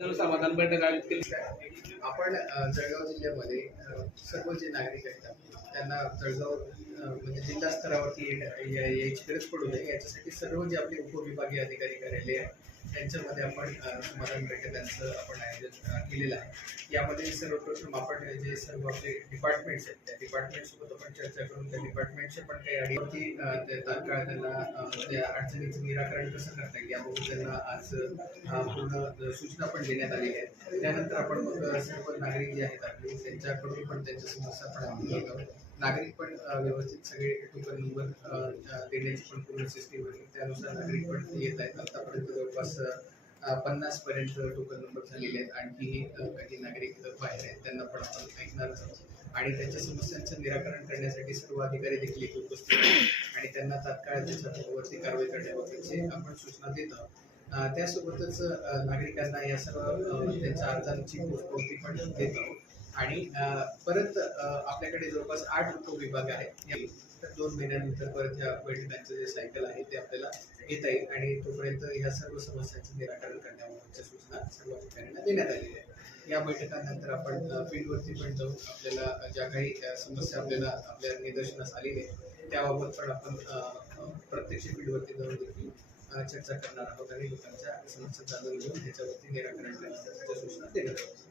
समाधान बैठक आयोजित केली. आपण जळगाव जिल्ह्यामध्ये सर्व जे नागरिक आहेत त्यांना जळगाव म्हणजे जिल्हा स्तरावरती यायची गरज पडू नये याच्यासाठी सर्व जे आपले उपविभागीय अधिकारी कार्यालय आहे त्यांच्यामध्ये आपण समाधान बैठकांचं आपण आयोजन केलेलं आहे. यामध्ये सर्वप्रथम आपण जे सर्व आपले डिपार्टमेंट्स आहेत त्या डिपार्टमेंटसोबत आपण चर्चा करून त्या डिपार्टमेंटच्या पण काही अडीवरती तात्काळ त्यांना त्या अडचणीचं निराकरण कसं करता येईल याबाबत त्यांना आज पूर्ण सूचना पण देण्यात आलेल्या आहेत. त्यानंतर आपण मग सर्व नागरिक जे आहेत आपले त्यांच्याकडून पण त्यांच्या समस्या पण आपण बघावं. नागरिक पण व्यवस्थित सगळे टोकन नंबर देण्याची पण पूर्ण सिस्टीम आहे. त्यानुसार नागरिक पण येत आहेत. आतापर्यंत जवळपास 50 पर्यंत टोकन नंबर झालेले आहेत. आणखी काही नागरिक बाहेर आहेत त्यांना पण आपण ऐकणारच आहोत आणि त्यांच्या समस्यांचं निराकरण करण्यासाठी सर्व अधिकारी देखील इथे उपस्थित आहेत आणि त्यांना तात्काळ त्याच्यावरती कारवाई करण्याबाबतचे आपण सूचना देत आहोत. त्यासोबतच नागरिकांना या सर्व त्यांच्या अर्जांची पोचपावती पण देत आहोत आणि परत आपल्याकडे जवळपास 8 उपविभाग आहेत. 2 महिन्यानंतर परत ह्या बैठकांचं जे सायकल आहे ते आपल्याला घेता येईल आणि तोपर्यंत ह्या सर्व समस्यांचं निराकरण करण्याबाबतच्या सूचना सर्व अधिकाऱ्यांना देण्यात आलेल्या आहेत. या बैठकांनंतर आपण फील्डवरती पण जाऊन आपल्याला ज्या काही समस्या आपल्या निदर्शनास आलेल्या आहेत त्याबाबत पण आपण प्रत्यक्ष फील्डवरती जाऊन देखील चर्चा करणार आहोत आणि लोकांच्या समस्या जाणून घेऊन त्याच्यावरती निराकरण करण्याच्या सूचना देणार आहोत.